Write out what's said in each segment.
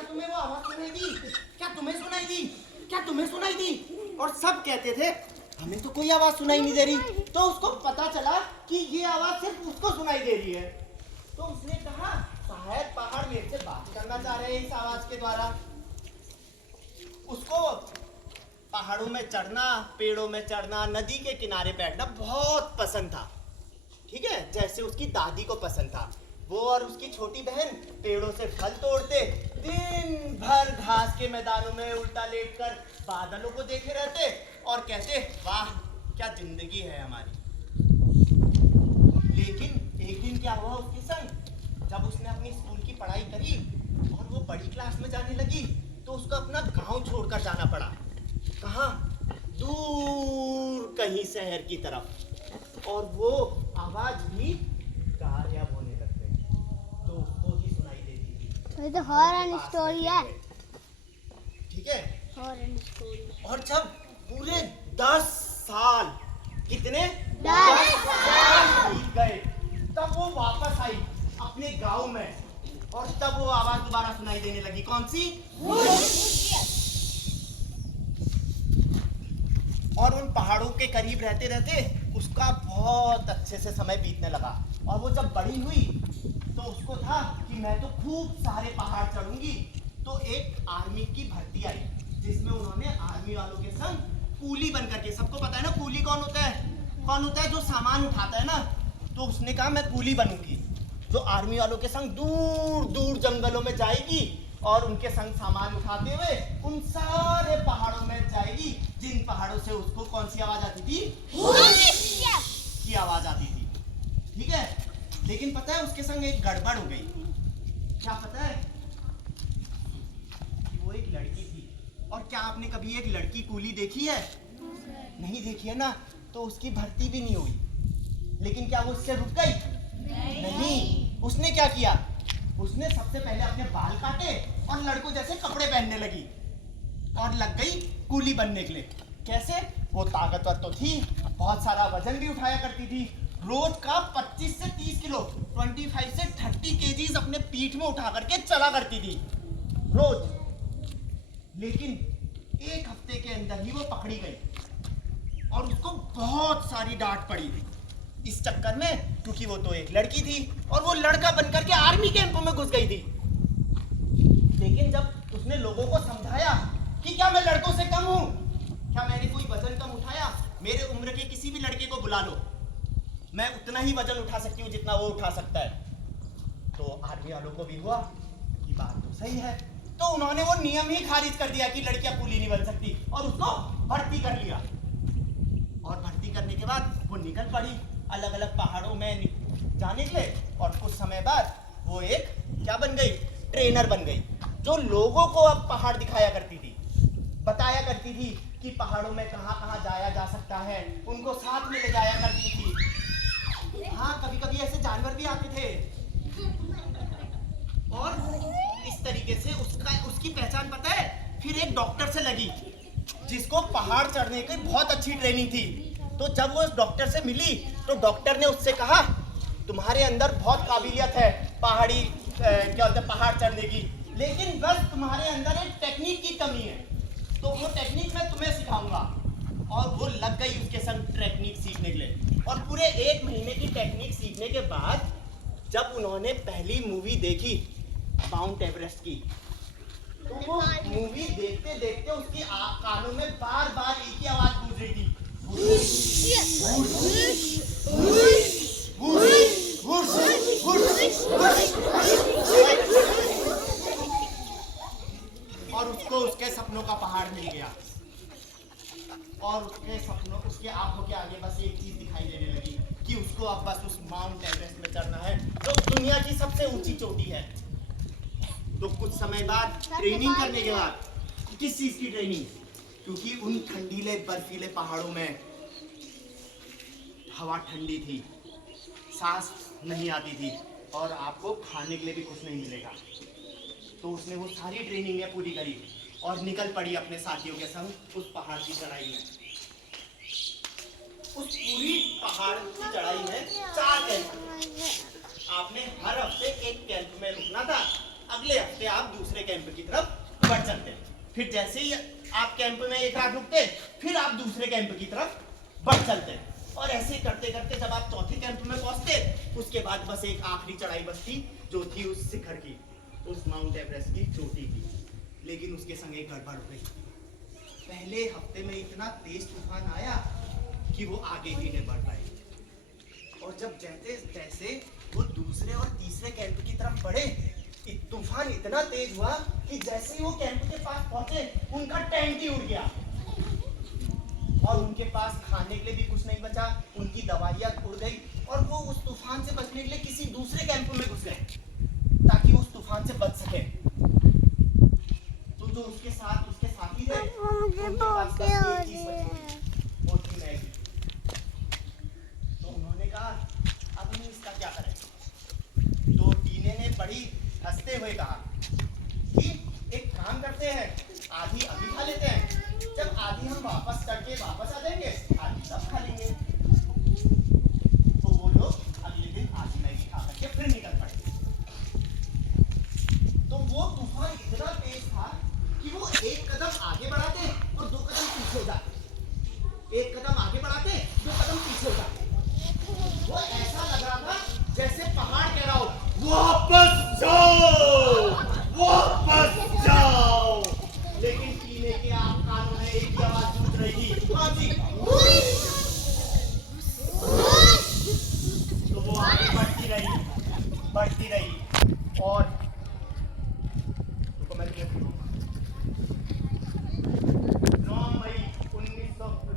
क्या तुम्हें वो आवाज सुनाई दी? क्या तुम्हें सुनाई दी? क्या तुम्हें सुनाई दी? और सब कहते थे हमें तो कोई आवाज सुनाई नहीं दे रही। तो उसको पता चला कि ये आवाज सिर्फ उसको सुनाई दे रही है। तो उसने कहा शायद पहाड़ मेरे से बात करना चाह रहे हैं इस आवाज के द्वारा। उसको पहाड़ों में चढ़ना, पेड़ों में चढ़ना, नदी के किनारे बैठना बहुत पसंद था। ठीक है, जैसे उसकी दादी को पसंद था। वो और उसकी छोटी बहन पेड़ों से फल तोड़ते, दिन भर घास के मैदानों में उल्टा लेटकर बादलों को देखे रहते और कहते वाह क्या जिंदगी है हमारी। लेकिन एक दिन क्या हुआ उसके संग, जब उसने अपनी स्कूल की पढ़ाई करी और वो बड़ी क्लास में जाने लगी तो उसको अपना गांव छोड़कर जाना पड़ा। कहाँ? दूर कहीं शहर की तरफ। और वो आवाज भी गायब होने लग गई, तो उसको ही सुनाई देती थी। ये तो हॉरर स्टोरी है। ठीक है, हॉरर स्टोरी। और जब पूरे 10 साल, कितने 10 साल बीत गए, तब वो वापस आई अपने गांव में। और तब वो आवाज दोबारा सुनाई देने लगी। कौन सी? और उन पहाड़ों के करीब रहते रहते उसका बहुत अच्छे से समय बीतने लगा। और वो जब बड़ी हुई तो उसको था कि मैं तो खूब सारे पहाड़ चढ़ूंगी। तो एक आर्मी की भर्ती आई जिसमें उन्होंने आर्मी वालों के संग कूली बन करके, सबको पता है ना कूली कौन होता है? कौन होता है? जो सामान उठाता है ना। तो उसने कहा मैं कूली बनूंगी, जो आर्मी वालों के संग दूर दूर जंगलों में जाएगी और उनके संग सामान उठाते हुए उन सारे पहाड़ों में जाएगी जिन पहाड़ों से उसको कौन सी आवाज आती थी? की आवाज आती थी। ठीक है, लेकिन पता है उसके संग एक गड़बड़ हो गई। क्या पता है? कि वो एक लड़की थी। और क्या आपने कभी एक लड़की कूली देखी है? नहीं देखी है ना, तो उसकी भर्ती भी नहीं हुई। लेकिन क्या वो उससे रुक गई? नहीं। उसने क्या किया? उसने सबसे पहले अपने बाल काटे और लड़कों जैसे कपड़े पहनने लगी और लग गई कूली बनने के लिए। कैसे? वो ताकतवर तो थी, बहुत सारा वजन भी उठाया करती थी। रोज का 25 से 30 किलो, 25 से 30 केजीज अपने पीठ में उठा करके चला करती थी रोज। लेकिन एक हफ्ते के अंदर ही वो पकड़ी गई और उसको बहुत सारी डांट पड़ी इस चक्कर में, क्योंकि वो तो एक लड़की थी और वो लड़का बनकर के आर्मी कैंप में घुस गई थी। लेकिन जब उसने लोगों को समझाया कि क्या मैं लड़कों से कम हूं, क्या मैंने कोई वजन कम उठाया, मेरे उम्र के किसी भी लड़के को बुला लो, मैं उतना ही वजन उठा सकती हूँ जितना वो उठा सकता है। तो आर्मी वालों को भी हुआ कि बात तो सही है। तो उन्होंने वो नियम ही खारिज कर दिया कि लड़कियां कूली नहीं बन सकती और उसको भर्ती कर लिया। और भर्ती करने के बाद वो निकल पड़ी अलग अलग पहाड़ों में जाने के लिए। और कुछ समय बाद वो एक क्या बन गई? ट्रेनर बन गई, जो लोगों को अब पहाड़ दिखाया करती थी, बताया करती थी कि पहाड़ों में कहाँ कहाँ जाया जा सकता है, उनको साथ में ले जाया करती थी। हाँ, कभी कभी ऐसे जानवर भी आते थे। और इस तरीके से उसकी पहचान पता है फिर एक डॉक्टर से लगी जिसको पहाड़ चढ़ने की बहुत अच्छी ट्रेनिंग थी। तो जब वो उस डॉक्टर से मिली तो डॉक्टर ने उससे कहा तुम्हारे अंदर बहुत काबिलियत है क्या होता है पहाड़ चढ़ने की, लेकिन बस तुम्हारे अंदर एक टेक्निक की कमी है, तो वो टेक्निक मैं तुम्हें सिखाऊंगा। और वो लग गई उसके संग टेक्निक सीखने के लिए। और पूरे 1 महीने की टेक्निक सीखने के बाद जब उन्होंने पहली मूवी देखी माउंट एवरेस्ट की, तो वो मूवी देखते देखते उसकी कानों में बार बार एक ही आवाज गूंज रही थी, और उसको उसके सपनों का पहाड़ मिल गया। और उसके आंखों के आगे बस एक चीज दिखाई देने लगी कि उसको अब बस उस माउंट एवरेस्ट में चढ़ना है जो दुनिया की सबसे ऊंची चोटी है। तो कुछ समय बाद ट्रेनिंग करने के बाद, किस चीज की ट्रेनिंग? क्योंकि उन ठंडीले बर्फीले पहाड़ों में हवा ठंडी थी, सांस नहीं आती थी और आपको खाने के लिए भी कुछ नहीं मिलेगा। तो उसने वो सारी ट्रेनिंग पूरी करी और निकल पड़ी अपने साथियों के संग उस पहाड़ की चढ़ाई में। उस पूरी पहाड़ की चढ़ाई में 4 कैंप। आपने हर हफ्ते एक कैंप में रुकना था। अगले हफ्ते आप दूसरे कैंप की तरफ बढ़ चलते। फिर जैसे ही आप कैंप में एक रात रुकते, फिर आप दूसरे कैंप की तरफ बढ़ चलते। और ऐसे करते करते जब आप चौथे कैंप में पहुंचते, उसके बाद बस एक आखिरी चढ़ाई बचती, जो थी उस शिखर की, उस माउंट एवरेस्ट की चोटी की। लेकिन उसके संग एक गड़बड़ हो गई। पहले हफ्ते में इतना तेज तूफान आया कि वो आगे ही नहीं बढ़ पाए। और जब जैसे तैसे वो दूसरे और तीसरे कैंप की तरफ बढ़े, तूफान इतना तेज हुआ कि जैसे ही वो कैंप के पास पहुंचे, उनका टेंट ही उड़ गया और उनके पास खाने के लिए भी कुछ नहीं बचा। उनकी दवाइयां उड़ गई और वो उस तूफान से बचने के लिए किसी दूसरे कैंप में घुस गए ताकि उस तूफान से बच सके। तो जो उसके साथ उसके साथी थे, उनके पास बस एक चीज बची, वो थी मैगी। तो उन्होंने कहा अब हम इसका क्या करें। तो टीने ने बड़ी हंसते हुए कहा कि एक काम करते हैं, आधी अभी खा लेते हैं, जब आधी हम वापस करके वापस आ जाएंगे, आधी सब खा लेंगे। तो वो लोग अगले दिन आधी मैगी खा करके फिर निकल पड़े। तो वो तूफान इतना तेज था कि वो एक कदम आगे बढ़ाते और दो कदम पीछे हो जाते, एक कदम आगे बढ़ाते, दो कदम पीछे हो जाते। वो ऐसा लग रहा था जैसे पहाड़ कह रहा हो, वापस जाओ, वापस जाओ। लेकिन पीने के आप कानों में एक ही आवाज गूंज रही थी, कौन सी? तो वो आगे बढ़ती रही और रुको, मैं 9 मई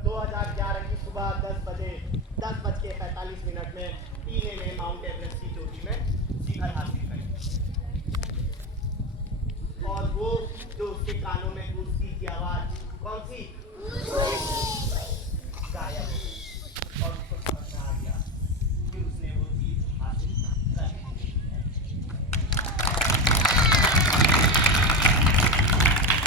2011 की सुबह 10:45 में टीने ने माउंट एवरेस्ट की चोटी में शिखर हासिल करी। और वो जो उसके कानों में गूंजती थी आवाज, कौन सी?